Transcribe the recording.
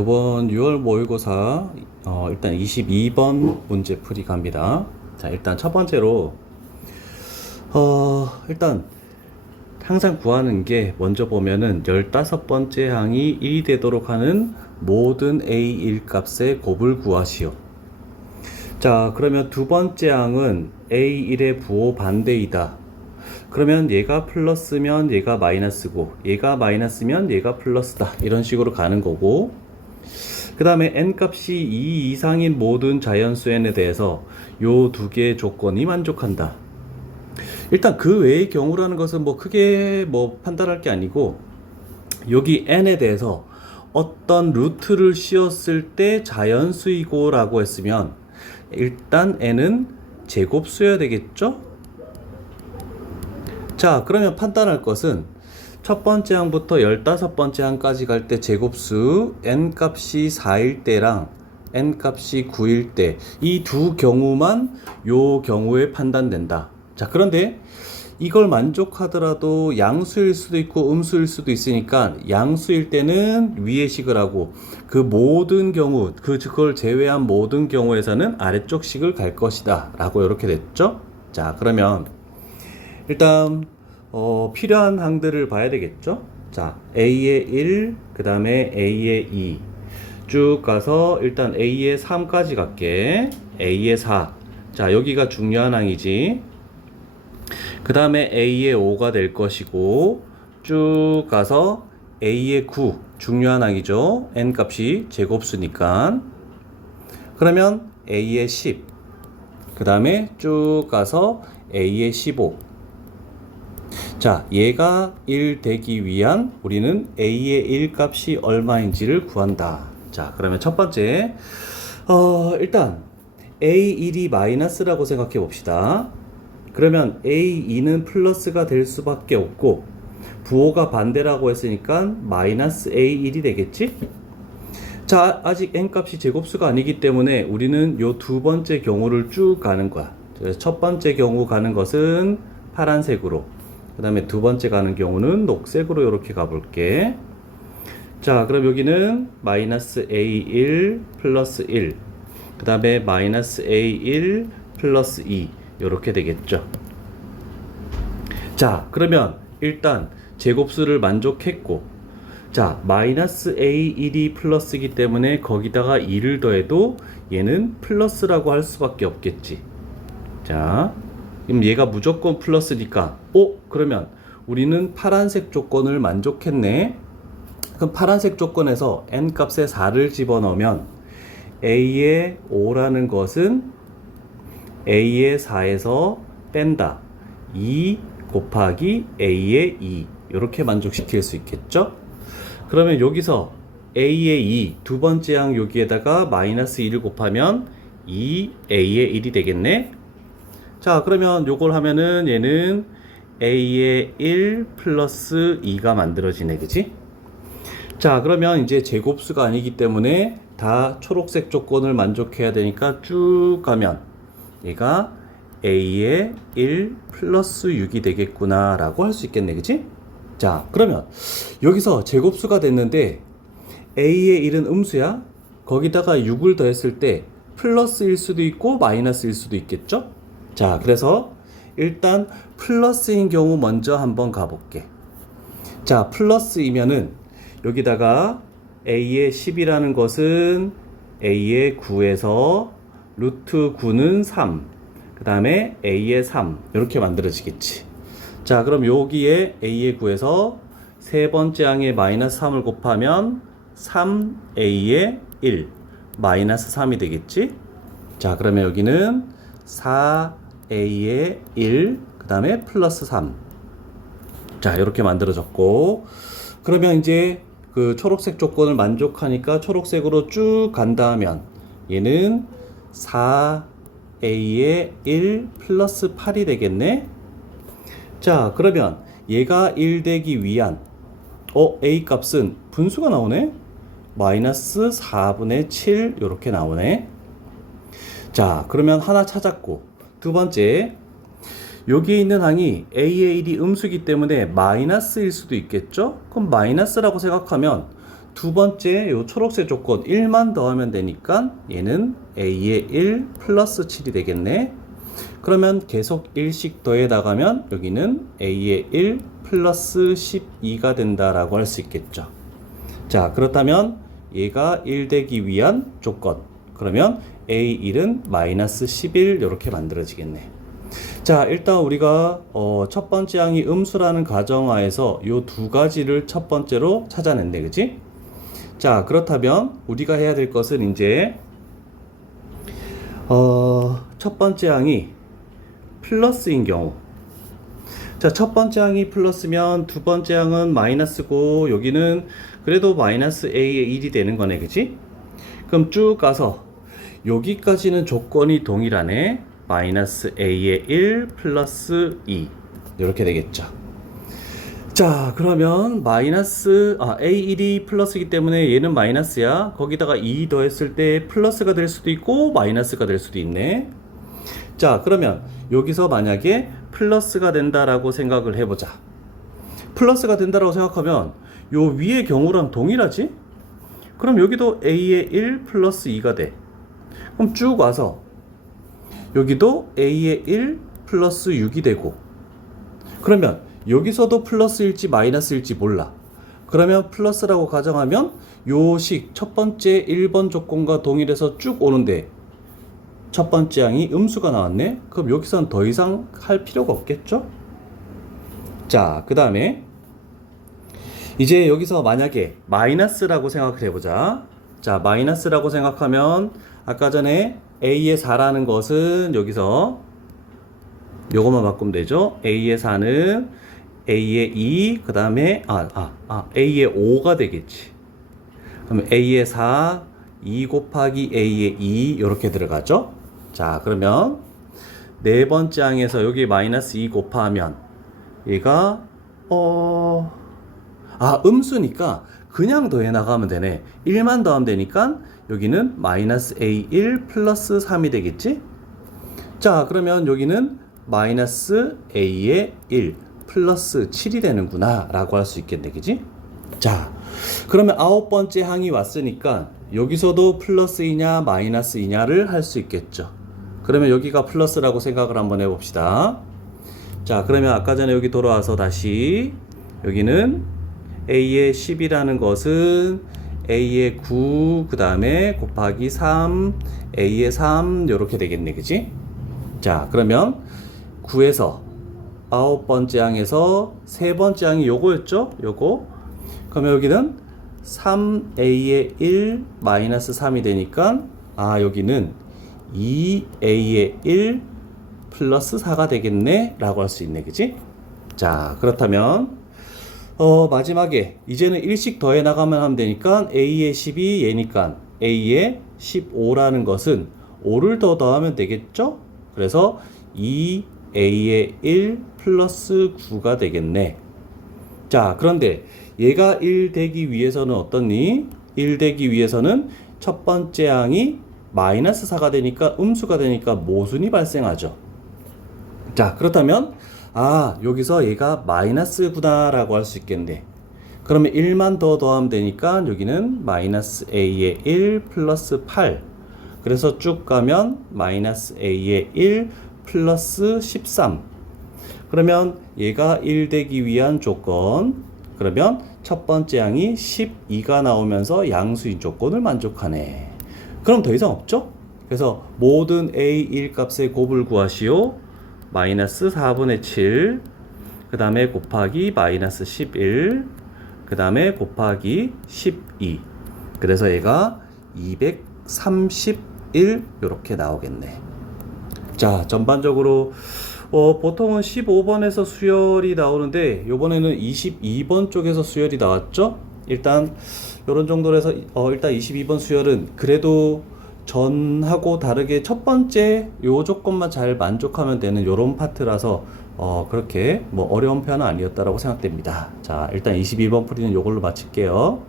이번 6월 모의고사 일단 22번 문제 풀이 갑니다. 자, 일단 첫 번째로 일단 항상 구하는 게 먼저 보면은 15번째 항이 1이 되도록 하는 모든 A1 값의 곱을 구하시오. 자, 그러면 두 번째 항은 A1의 부호 반대이다. 그러면 얘가 플러스면 얘가 마이너스고 얘가 마이너스면 얘가 플러스다. 이런 식으로 가는 거고, 그 다음에 n값이 2 이상인 모든 자연수 n에 대해서 요 두 개의 조건이 만족한다. 일단 그 외의 경우라는 것은 뭐 크게 뭐 판단할 게 아니고, 여기 n에 대해서 어떤 루트를 씌웠을 때 자연수이고 라고 했으면 일단 n은 제곱수여야 되겠죠? 자, 그러면 판단할 것은 첫 번째 항부터 15번째 항까지 갈 때 제곱수 n값이 4일 때랑 n값이 9일 때 이 두 경우만 요 경우에 판단된다. 자, 그런데 이걸 만족하더라도 양수일 수도 있고 음수일 수도 있으니까 양수일 때는 위의 식을 하고 그 모든 경우, 그걸 제외한 모든 경우에서는 아래쪽 식을 갈 것이다 라고 이렇게 됐죠. 자, 그러면 일단 필요한 항들을 봐야 되겠죠. 자, A의 1, 그 다음에 A의 2 쭉 가서 일단 A의 3까지 갈게. A의 4. 자, 여기가 중요한 항이지. 그 다음에 A의 5가 될 것이고, 쭉 가서 A의 9 중요한 항이죠. n값이 제곱수니까. 그러면 A의 10, 그 다음에 쭉 가서 A의 15. 자, 얘가 1 되기 위한 우리는 A의 1 값이 얼마인지를 구한다. 자, 그러면 첫 번째, 일단 A1이 마이너스라고 생각해 봅시다. 그러면 A2는 플러스가 될 수밖에 없고, 부호가 반대라고 했으니까 마이너스 A1이 되겠지? 자, 아직 n값이 제곱수가 아니기 때문에 우리는 요 두 번째 경우를 쭉 가는 거야. 그래서 첫 번째 경우 가는 것은 파란색으로, 그 다음에 두 번째 가는 경우는 녹색으로 이렇게 가볼게. 자, 그럼 여기는 마이너스 A1 플러스 1, 그 다음에 마이너스 A1 플러스 2 이렇게 되겠죠. 자, 그러면 일단 제곱수를 만족했고, 자, 마이너스 A1이 플러스이기 때문에 거기다가 2를 더해도 얘는 플러스라고 할 수밖에 없겠지. 자, 그럼 얘가 무조건 플러스니까 그러면 우리는 파란색 조건을 만족했네. 그럼 파란색 조건에서 n값에 4를 집어넣으면 A의 5라는 것은 A의 4에서 뺀다. 2 곱하기 A의 2 이렇게 만족시킬 수 있겠죠? 그러면 여기서 A의 2 두 번째 항 여기에다가 마이너스 2를 곱하면 2A의 1이 되겠네. 자, 그러면 요걸 하면은 얘는 A의 1 플러스 2가 만들어지네, 그치? 자, 그러면 이제 제곱수가 아니기 때문에 다 초록색 조건을 만족해야 되니까 쭉 가면 얘가 A의 1 플러스 6이 되겠구나 라고 할 수 있겠네, 그치? 자, 그러면 여기서 제곱수가 됐는데 A의 1은 음수야? 거기다가 6을 더했을 때 플러스일 수도 있고 마이너스일 수도 있겠죠? 자, 그래서 일단 플러스인 경우 먼저 한번 가볼게. 자, 플러스이면은 여기다가 A의 10이라는 것은 A의 9에서 루트 9는 3, 그 다음에 A의 3 이렇게 만들어지겠지. 자, 그럼 여기에 A의 9에서 세 번째 항에 마이너스 3을 곱하면 3A의 1 마이너스 3이 되겠지. 자, 그러면 여기는 4A의 1 그 다음에 플러스 3. 자, 이렇게 만들어졌고, 그러면 이제 그 초록색 조건을 만족하니까 초록색으로 쭉 간다면 얘는 4A의 1 플러스 8이 되겠네. 자, 그러면 얘가 1 되기 위한 A 값은 분수가 나오네. 마이너스 4분의 7 이렇게 나오네. 자, 그러면 하나 찾았고, 두 번째, 여기 있는 항이 A의 1이 음수이기 때문에 마이너스일 수도 있겠죠? 그럼 마이너스라고 생각하면 두 번째 요 초록색 조건 1만 더하면 되니까 얘는 a의 1 플러스 7이 되겠네. 그러면 계속 1씩 더해 나가면 여기는 a의 1 플러스 12가 된다라고 할 수 있겠죠. 자, 그렇다면 얘가 1 되기 위한 조건. 그러면 a1은 마이너스 11 이렇게 만들어지겠네. 자, 일단 우리가 첫 번째 항이 음수라는 가정하에서 요 두 가지를 첫 번째로 찾아냈네, 그지? 자, 그렇다면 우리가 해야 될 것은 이제 첫 번째 항이 플러스인 경우. 자, 첫 번째 항이 플러스면 두 번째 항은 마이너스고 여기는 그래도 마이너스 a의 1이 되는 거네, 그지? 그럼 쭉 가서 여기까지는 조건이 동일하네. 마이너스 a의 1 플러스 2 이렇게 되겠죠. 자, 그러면 마이너스 a1이 플러스이기 때문에 얘는 마이너스야. 거기다가 2 더했을 때 플러스가 될 수도 있고 마이너스가 될 수도 있네. 자, 그러면 여기서 만약에 플러스가 된다라고 생각을 해보자. 플러스가 된다라고 생각하면 요 위의 경우랑 동일하지? 그럼 여기도 a의 1 플러스 2가 돼. 그럼 쭉 와서 여기도 a의 1 플러스 6이 되고, 그러면 여기서도 플러스일지 마이너스일지 몰라. 그러면 플러스라고 가정하면 요식 첫 번째 1번 조건과 동일해서 쭉 오는데 첫 번째 항이 음수가 나왔네. 그럼 여기서는 더 이상 할 필요가 없겠죠? 자, 그 다음에 이제 여기서 만약에 마이너스라고 생각을 해보자. 자, 마이너스라고 생각하면 아까 전에 a의 4라는 것은 여기서 요것만 바꾸면 되죠. a의 4는 a의 2, 그 다음에 a의 5가 되겠지. 그럼 a의 4, 2 곱하기 a의 2 이렇게 들어가죠. 자, 그러면 네 번째 항에서 여기 마이너스 2 곱하면 얘가 음수니까 그냥 더해 나가면 되네. 1만 더하면 되니까 여기는 마이너스 a1 플러스 3이 되겠지? 자, 그러면 여기는 마이너스 a의 1 플러스 7이 되는구나 라고 할 수 있겠네, 그지? 자, 그러면 아홉 번째 항이 왔으니까 여기서도 플러스이냐 마이너스이냐를 할 수 있겠죠. 그러면 여기가 플러스라고 생각을 한번 해봅시다. 자, 그러면 아까 전에 여기 돌아와서 다시 여기는 a의 10이라는 것은 a의 9, 그 다음에 곱하기 3, a의 3 이렇게 되겠네, 그지? 자, 그러면 9에서 아홉 번째 항에서 세 번째 항이 요거였죠? 요거. 그러면 여기는 3a의 1 마이너스 3이 되니까 여기는 2a의 1 플러스 4가 되겠네 라고 할 수 있네, 그지? 자, 그렇다면 마지막에 이제는 1씩 더해 나가면 하면 되니까 a의 10이 얘니까 a의 15라는 것은 5를 더 더하면 되겠죠? 그래서 2a의 1 플러스 9가 되겠네. 자, 그런데 얘가 1 되기 위해서는 어떻니? 1 되기 위해서는 첫 번째 항이 마이너스 4가 되니까 음수가 되니까 모순이 발생하죠. 자, 그렇다면 여기서 얘가 마이너스구나 라고 할 수 있겠네. 그러면 1만 더 더하면 되니까 여기는 마이너스 a의 1 플러스 8. 그래서 쭉 가면 마이너스 a의 1 플러스 13. 그러면 얘가 1 되기 위한 조건. 그러면 첫 번째 항이 12가 나오면서 양수인 조건을 만족하네. 그럼 더 이상 없죠? 그래서 모든 a1 값의 곱을 구하시오. 마이너스 4분의 7, 그 다음에 곱하기 마이너스 11, 그 다음에 곱하기 12. 그래서 얘가 231 이렇게 나오겠네. 자, 전반적으로 보통은 15번에서 수열이 나오는데 요번에는 22번 쪽에서 수열이 나왔죠. 일단 이런 정도로 해서 일단 22번 수열은 그래도 전하고 다르게 첫 번째 요 조건만 잘 만족하면 되는 요런 파트라서 그렇게 뭐 어려운 편은 아니었다라고 생각됩니다. 자, 일단 22번 풀이는 요걸로 마칠게요.